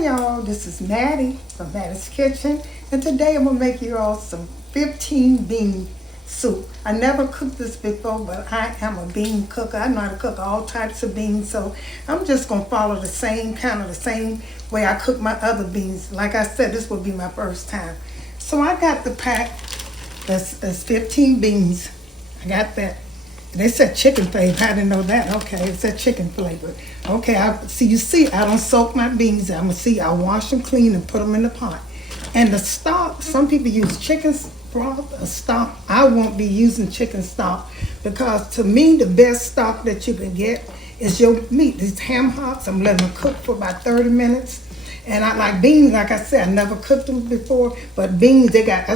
Hi y'all, this is Mattie from Mattie's Kitchen, and today I'm gonna make you all some 15 bean soup. I never cooked this before, but I am a bean cooker. I know how to cook all types of beans, so I'm just gonna follow the same way I cook my other beans. Like I said, this will be my first time. So I got the pack that's 15 beans. I got that. They said chicken flavor. I didn't know that. Okay, it said chicken flavor. Okay, I don't soak my beans. I wash them clean and put them in the pot. And the stock, some people use chicken broth or stock. I won't be using chicken stock because to me, the best stock that you can get is your meat. These ham-hocks, I'm letting them cook for about 30 minutes. And I like beans, like I said, I never cooked them before, but beans, they got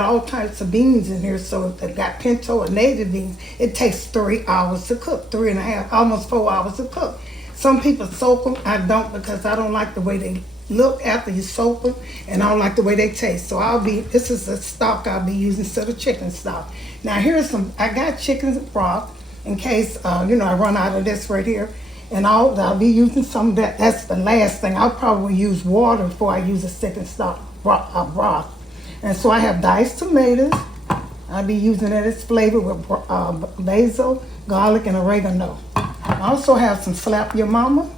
all types of beans in here. So if they got pinto or native beans, it takes 3 hours to cook, 3.5, almost 4 hours to cook. Some people soak them, I don't, because I don't like the way they look after you soak them, and I don't like the way they taste. So this is the stock I'll be using instead of chicken stock. Now I got chicken broth in case, I run out of this right here. And I'll be using some of that. That's the last thing. I'll probably use water before I use a chicken stock broth. And so I have diced tomatoes. I'll be using it as flavor with basil, garlic, and oregano. I also have some slap your mama.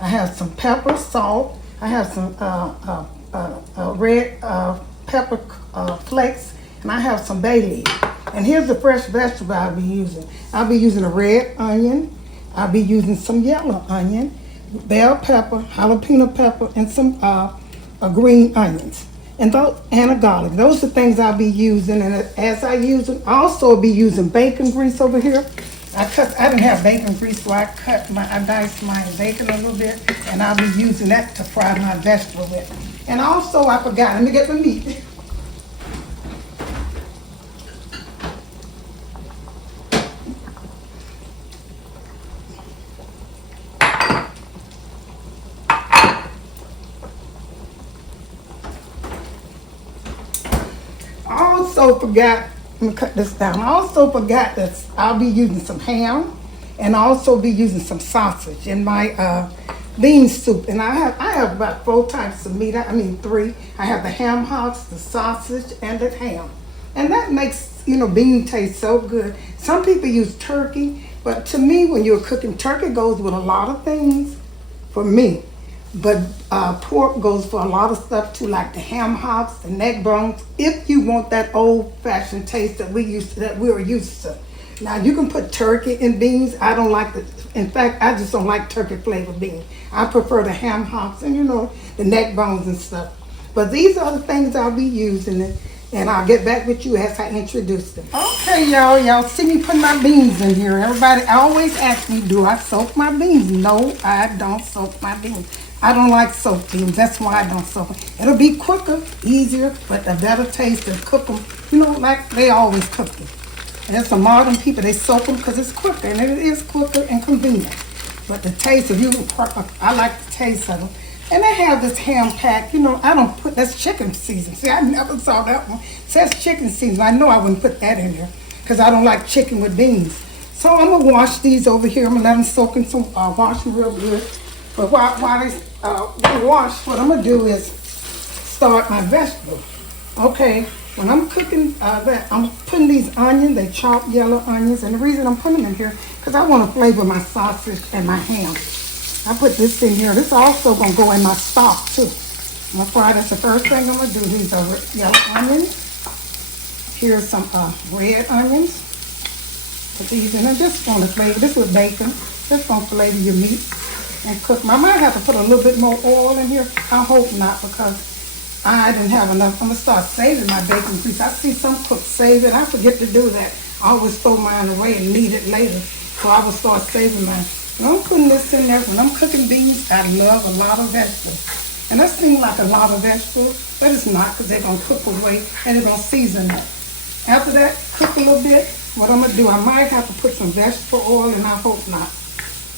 I have some pepper, salt. I have some red pepper flakes, and I have some bay leaf. And here's the fresh vegetable I'll be using. I'll be using a red onion. I'll be using some yellow onion, bell pepper, jalapeno pepper, and some green onions, and a garlic. Those are things I'll be using. And as I use them, I'll also be using bacon grease over here. I didn't have bacon grease, so I diced my bacon a little bit, and I'll be using that to fry my vegetable with. And also, I forgot, let me get the meat. Let me cut this down. I also forgot that I'll be using some ham, and I'll also be using some sausage in my bean soup. And I have about 4 types of meat. Three. I have the ham-hocks, the sausage, and the ham. And that makes, bean taste so good. Some people use turkey, but to me, when you're cooking, turkey goes with a lot of things for me. But pork goes for a lot of stuff too, like the ham-hocks, the neck bones, if you want that old-fashioned taste that we were used to. Now, you can put turkey in beans. I don't like in fact, I just don't like turkey-flavored beans. I prefer the ham-hocks and, the neck bones and stuff. But these are the things I'll be using, and I'll get back with you as I introduce them. Okay, y'all see me put my beans in here. Everybody always asks me, do I soak my beans? No, I don't soak my beans. I don't like soaked beans. That's why I don't soak them. It'll be quicker, easier, but a better taste to cook them, like they always cook them. And there's some modern people, they soak them because it's quicker, and it is quicker and convenient. But the taste, I like the taste of them. And they have this ham pack, that's chicken season. See, I never saw that one. It says chicken season. I know I wouldn't put that in there because I don't like chicken with beans. So I'm going to wash these over here. I'm going to let them soak in some, wash them real good. But while they wash, what I'm going to do is start my vegetables. Okay, when I'm cooking that, I'm putting these onions, they chopped yellow onions. And the reason I'm putting them in here, because I want to flavor my sausage and my ham. I put this in here. This also going to go in my stock too. I'm going to fry. That's the first thing I'm going to do. These are yellow onions. Here's some red onions. Put these in. I just want to flavor. This with bacon. Just going to flavor your meat and cook. I might have to put a little bit more oil in here. I hope not, because I didn't have enough. I'm going to start saving my bacon grease. I see some cooks save it. I forget to do that. I always throw mine away and need it later. So I will start saving mine. And I'm putting this in there. When I'm cooking beans, I love a lot of vegetables. And that seems like a lot of vegetables, but it's not, because they're going to cook away and they're going to season it. After that, cook a little bit. What I'm going to do, I might have to put some vegetable oil, and I hope not.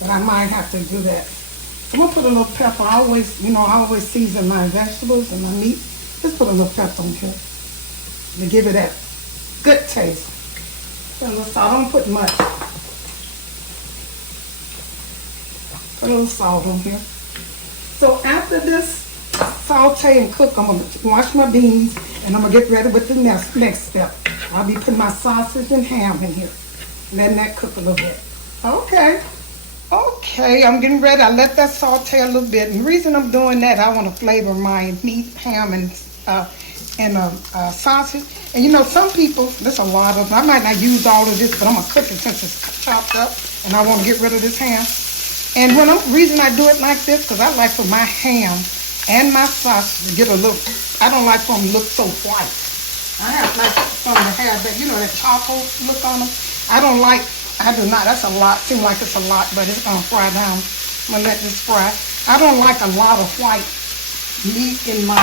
But I might have to do that. I'm going to put a little pepper. I always season my vegetables and my meat. Just put a little pepper on here to give it that good taste. Put a little salt. I don't put much. Put a little salt on here. So after this saute and cook, I'm gonna wash my beans and I'm gonna get ready with the next step. I'll be putting my sausage and ham in here, letting that cook a little bit. Okay. Okay, I'm getting ready. I let that saute a little bit. And the reason I'm doing that, I want to flavor my meat, ham, and sausage. And you know, some people, there's a lot of them. I might not use all of this, but I'm going to cook it since it's chopped up. And I want to get rid of this ham. And reason I do it like this, because I like for my ham and my sausage to get a look. I don't like for them to look so white. I like for them to have that, you know, that charcoal look on them. I do not. That's a lot. Seems like it's a lot, but it's gonna fry down. I'm gonna let this fry. I don't like a lot of white meat in my,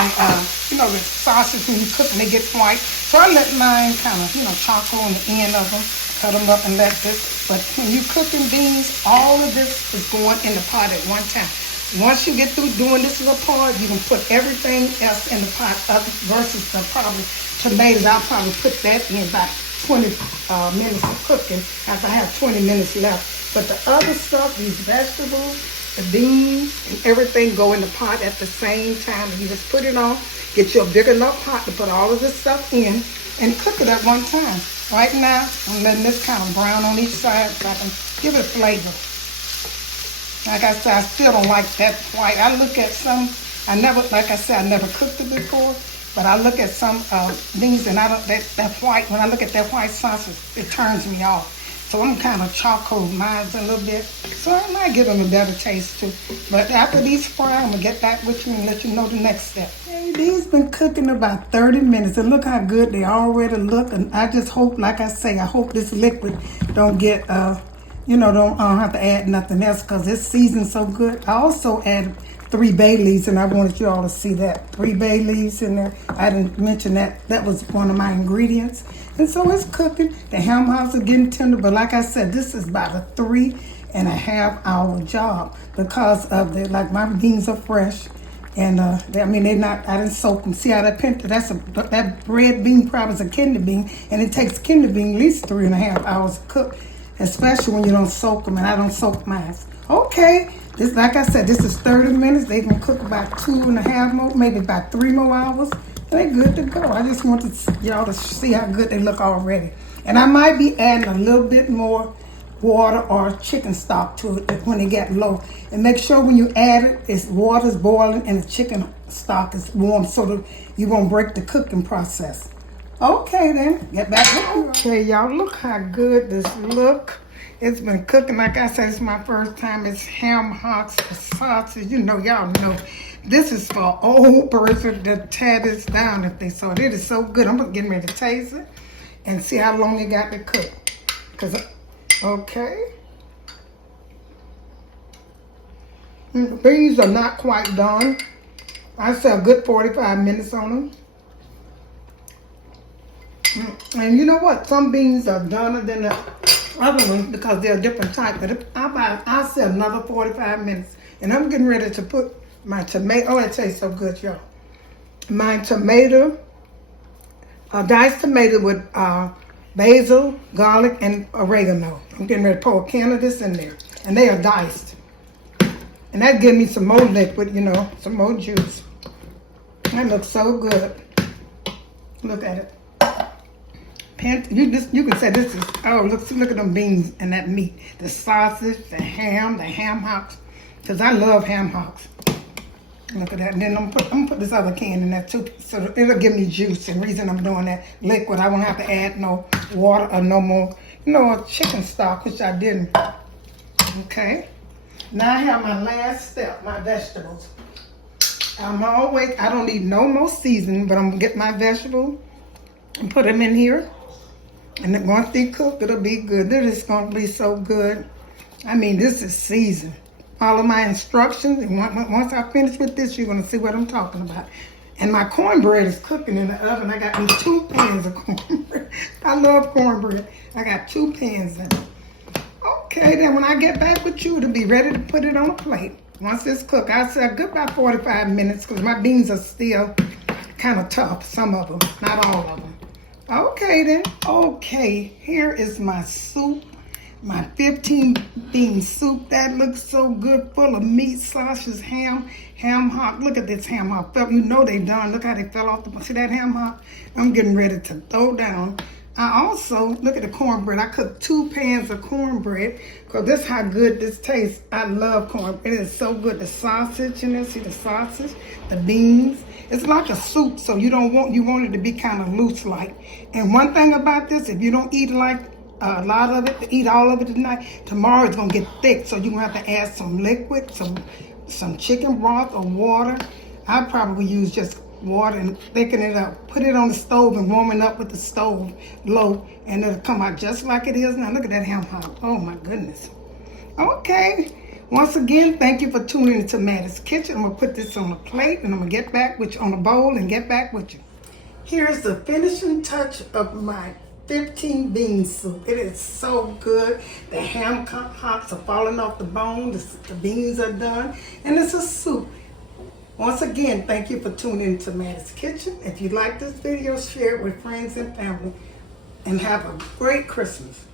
you know, the sausage when you cook and they get white. So I let mine kind of, you know, charcoal on the end of them, cut them up and let this. But when you cooking beans, all of this is going in the pot at one time. Once you get through doing this little part, you can put everything else in the pot versus the probably tomatoes. I'll probably put that in about 20 minutes of cooking after I have 20 minutes left. But the other stuff, these vegetables, the beans, and everything go in the pot at the same time. And you just put it on, get you a big enough pot to put all of this stuff in and cook it at one time. Right now, I'm letting this kind of brown on each side so I can give it a flavor. Like I said, I still don't like that white. I look at some, like I said, I never cooked it before. But I look at some beans and I don't, that white, when I look at that white sausage, it turns me off. So I'm kind of charcoal mine a little bit. So I might give them a better taste too. But after these fry, I'm going to get back with you and let you know the next step. Hey, these been cooking about 30 minutes. And look how good they already look. And I just hope, like I say, I hope this liquid don't get, you know, don't have to add nothing else because it's seasoned so good. I also added 3 bay leaves, and I wanted you all to see that. 3 bay leaves in there. I didn't mention that. That was one of my ingredients. And so it's cooking. The ham-hocks are getting tender, but like I said, this is about a 3.5 hour job because of the, like my beans are fresh. And I mean, they're not, I didn't soak them. See how that pinto, that red bean probably is a kidney bean, and it takes kidney bean at least 3.5 hours to cook, especially when you don't soak them, and I don't soak mine. Okay. This, like I said, this is 30 minutes. They can cook about 2.5 more, maybe about 3 more hours. And they're good to go. I just wanted y'all to see how good they look already. And I might be adding a little bit more water or chicken stock to it when they get low. And make sure when you add it, it's water's boiling and the chicken stock is warm so that you won't break the cooking process. Okay then, get back with you. Okay, y'all, look how good this look. It's been cooking. Like I said, it's my first time. It's ham-hocks, sausage. You know, y'all know. This is for an old person to tear this down if they saw it. It is so good. I'm getting ready to taste it and see how long it got to cook. Okay. The beans are not quite done. I said a good 45 minutes on them. And you know what? Some beans are doner than the other ones because they're a different type. But I'll say another 45 minutes. And I'm getting ready to put my tomato. Oh, it tastes so good, y'all. My tomato, diced tomato with basil, garlic, and oregano. I'm getting ready to pour a can of this in there. And they are diced. And that gives me some more liquid, you know, some more juice. That looks so good. Look at it. You can say this is, oh, look at them beans and that meat. The sausage, the ham-hocks. Because I love ham-hocks. Look at that. And then I'm gonna put this other can in there too. So it'll give me juice. And the reason I'm doing that liquid, I won't have to add no water or no more, you know, chicken stock, which I didn't. Okay. Now I have my last step, my vegetables. I don't need no more seasoning, but I'm gonna get my vegetable and put them in here. And then once they cook, it'll be good. They're just gonna be so good. I mean, this is seasoned. Follow my instructions, and once I finish with this, you're gonna see what I'm talking about. And my cornbread is cooking in the oven. I got these 2 pans of cornbread. I love cornbread. I got 2 pans in it. Okay, then when I get back with you, it'll be ready to put it on a plate. Once it's cooked, I said goodbye 45 minutes because my beans are still kind of tough, some of them, not all of them. Okay then, okay, here is my soup. my 15 bean soup. That looks so good, full of meat, sausages, ham hock. Look at this ham hock. You know they done. Look how they fell off the, see that ham hock? I'm getting ready to throw down. I also, look at the cornbread. I cooked 2 pans of cornbread because this is how good this tastes. I love cornbread. It is so good. The sausage in there, see the sausage, the beans. It's like a soup, so you want it to be kind of loose like. And one thing about this, if you don't eat like a lot of it, eat all of it tonight, tomorrow it's gonna get thick, so you're gonna have to add some liquid, some chicken broth or water. I probably use just water and thicken it up. Put it on the stove and warm it up with the stove low, and it'll come out just like it is now. Look at that ham hock. Oh my goodness. Okay. Once again, thank you for tuning into Mattie's Kitchen. I'm gonna put this on a plate and I'm gonna get back with you on a bowl and get back with you. Here's the finishing touch of my 15 bean soup. It is so good. The ham hocks are falling off the bone. The beans are done, and it's a soup. Once again, thank you for tuning into Mattie's Kitchen. If you like this video, share it with friends and family, and have a great Christmas.